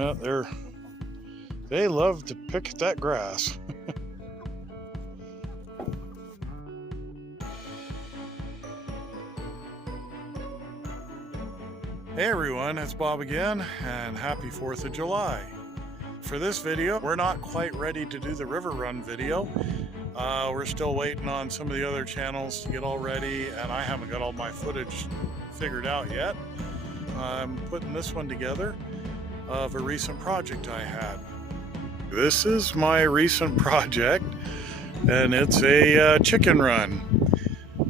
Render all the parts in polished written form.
Well, they love to pick at that grass. Hey everyone, it's Bob again, and happy 4th of July. For this video, we're not quite ready to do the river run video. We're still waiting on some of the other channels to get all ready, and I haven't got all my footage figured out yet. I'm putting this one together of a recent project I had. This is my recent project, and it's a chicken run.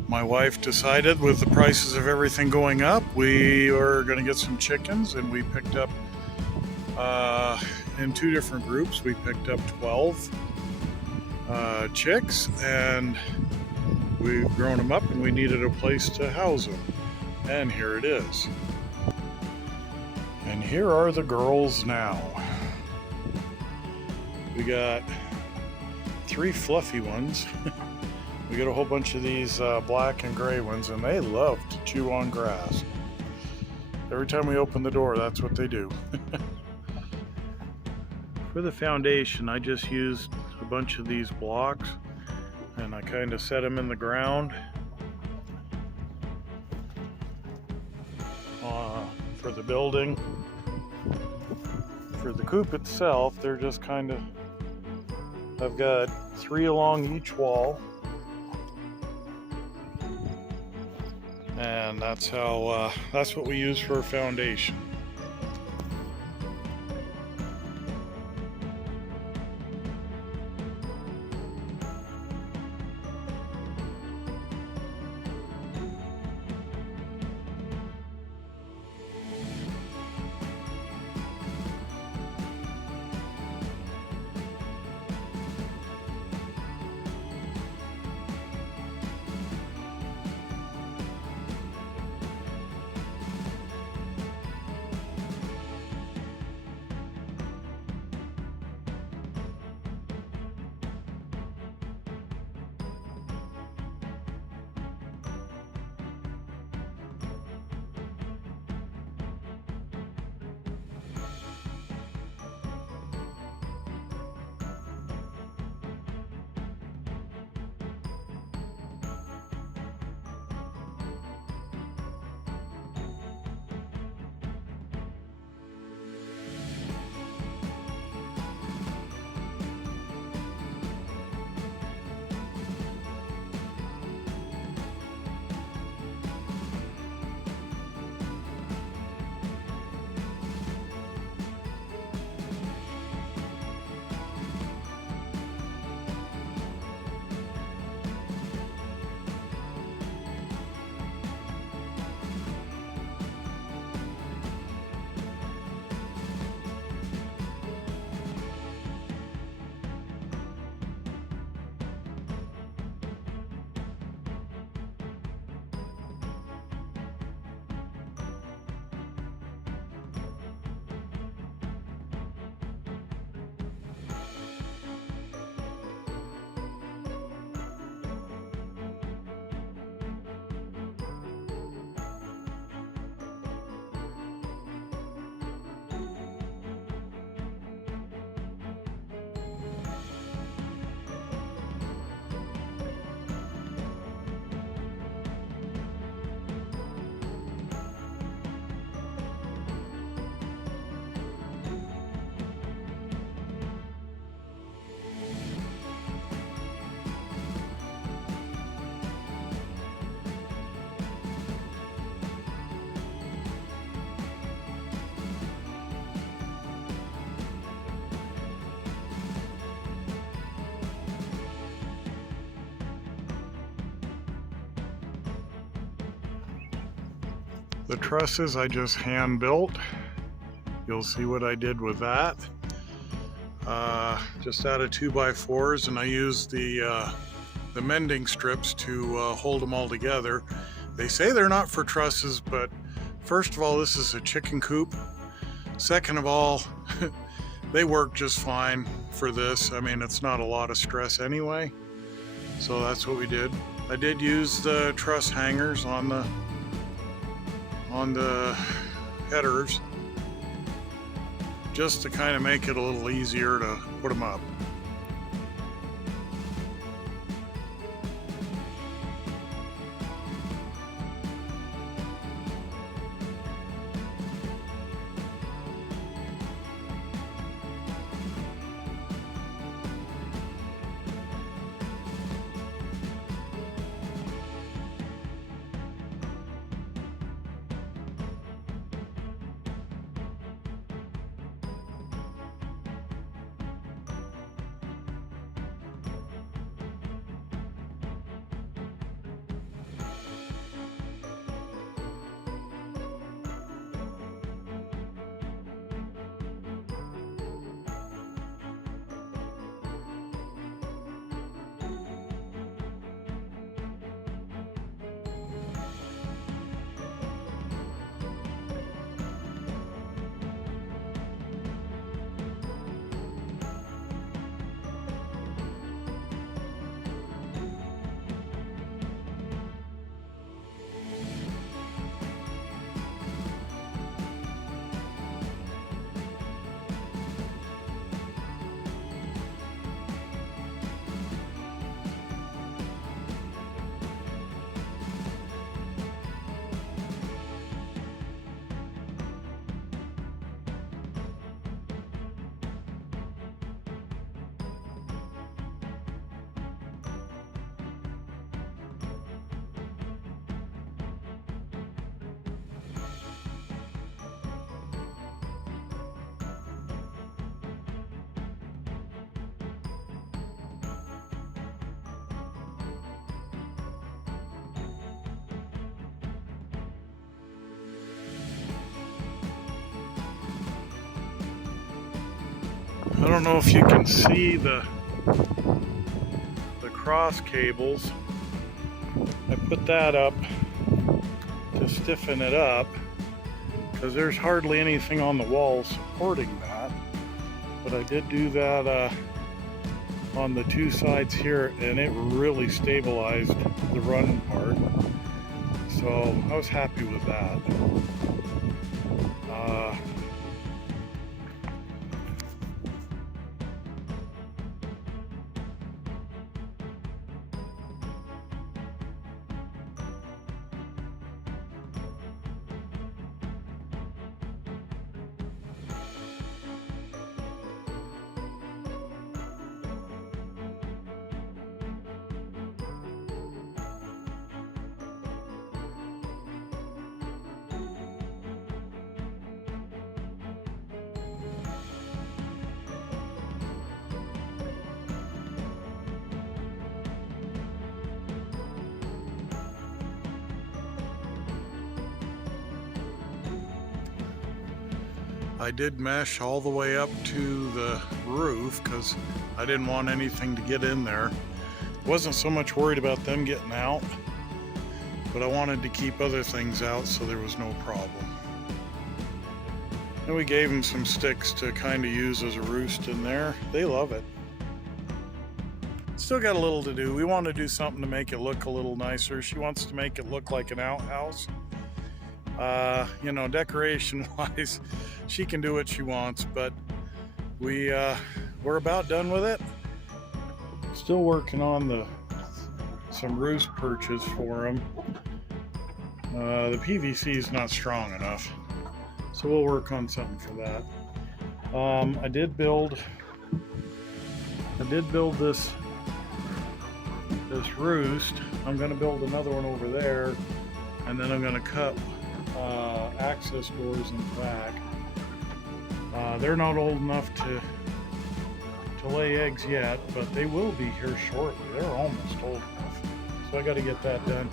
My wife decided, with the prices of everything going up, we were going to get some chickens, and we picked up in 2 different groups. We picked up 12 chicks, and we've grown them up, and we needed a place to house them. And here it is. And here are the girls now. We got 3 fluffy ones. We got a whole bunch of these black and gray ones, and they love to chew on grass. Every time we open the door, that's what they do. For the foundation, I just used a bunch of these blocks, and I kind of set them in the ground for the building. For the coop itself, they're just kind of, I've got 3 along each wall. And that's what we use for a foundation. The trusses I just hand built. You'll see what I did with that. Just out of 2x4s, and I used the mending strips to hold them all together. They say they're not for trusses, but first of all, this is a chicken coop. Second of all, they work just fine for this. I mean, it's not a lot of stress anyway. So that's what we did. I did use the truss hangers on the headers. just to kind of make it a little easier to put them up. I don't know if you can see the cross cables. I put that up to stiffen it up because there's hardly anything on the wall supporting that. But I did do that on the two sides here, and it really stabilized the running part. So I was happy with that. I did mesh all the way up to the roof because I didn't want anything to get in there. Wasn't so much worried about them getting out, but I wanted to keep other things out so there was no problem. And we gave them some sticks to kind of use as a roost in there. They love it. Still got a little to do. We want to do something to make it look a little nicer. She wants to make it look like an outhouse. You know, decoration wise, she can do what she wants, but we're about done with it. Still working on some roost perches for them. The PVC is not strong enough, so we'll work on something for that. I did build this roost. I'm going to build another one over there, and then I'm going to cut access doors in the back. They're not old enough to lay eggs yet, but they will be here shortly. They're almost old enough, so I got to get that done.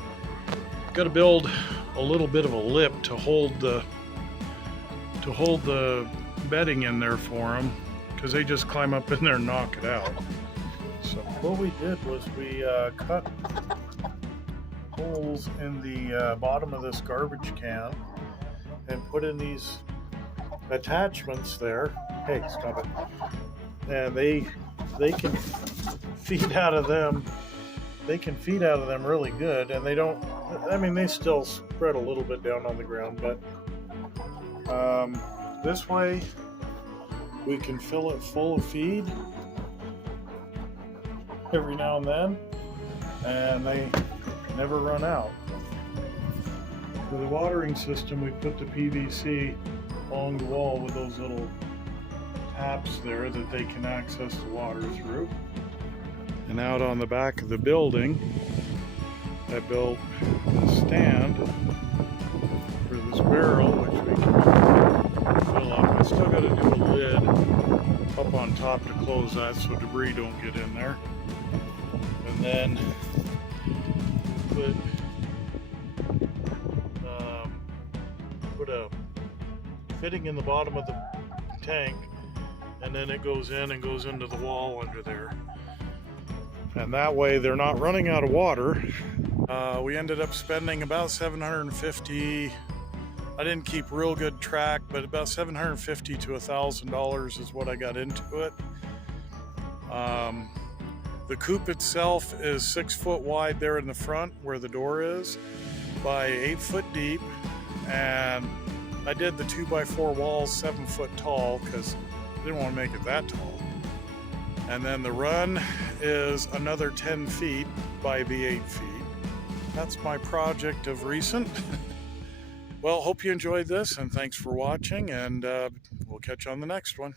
Got to build a little bit of a lip to hold the bedding in there for them, because they just climb up in there and knock it out. So what we did was we cut holes in the bottom of this garbage can and put in these attachments there. Hey, stop it. And they can feed out of them. They can feed out of them really good, and they don't, I mean, they still spread a little bit down on the ground, but this way We can fill it full of feed every now and then, and they never run out. For the watering system, we put the PVC along the wall with those little taps there that they can access the water through. And out on the back of the building, I built a stand for this barrel, which we can fill up. I still got to do a lid up on top to close that so debris don't get in there. And then put a fitting in the bottom of the tank, and then it goes in and goes into the wall under there. And that way they're not running out of water. We ended up spending about $750. I didn't keep real good track, but about $750 to $1,000 is what I got into it. The coop itself is 6 foot wide there in the front where the door is, by 8 foot deep, and I did the 2x4 walls 7 foot tall because I didn't want to make it that tall. And then the run is another 10 feet by the 8 feet. That's my project of recent. Well, hope you enjoyed this, and thanks for watching, and we'll catch you on the next one.